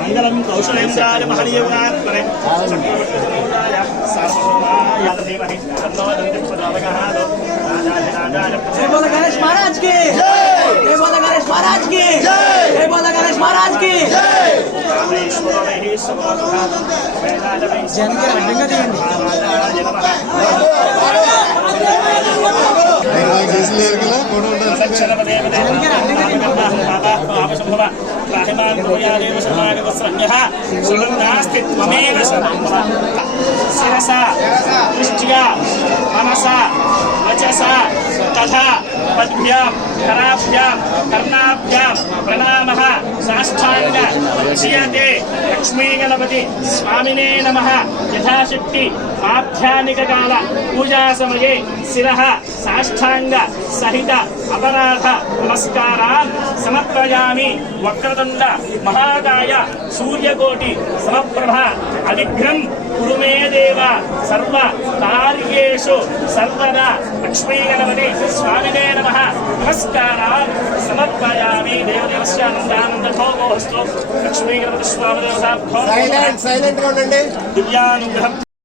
మంగళం కౌశలేంద్రాయ మహనీయగుణాత్మనే చక్రవర్తిరాయ సార్వభౌమాయ ధీమహి తన్నో జనకి అడ్డంగా చేయండి రాజాయ गुरुभ्यां कराभ्यां कर्णाभ्यां प्रणामः। साष्टाङ्ग उच्यते लक्ष्मीगणपति स्वामिने नम। यथाशक्ति माध्याह्निककाल पूजासमये శిరః సాష్టాంగ సహిత అపరాధ నమస్కారాన్ సమర్పయామి వక్రతుండ మహాకాయ సూర్యకోటి సమప్రభ అవిఘ్నం కురు మే దేవ సర్వ కార్యేషు సర్వదా లక్ష్మీ గణపతి స్వామినే నమః నమస్కారాన్ సమర్పయామి దేవదేవస్యానందానంద భోగోస్తు లక్ష్మీ గణపతి స్వామి దివ్యానుగ్రహం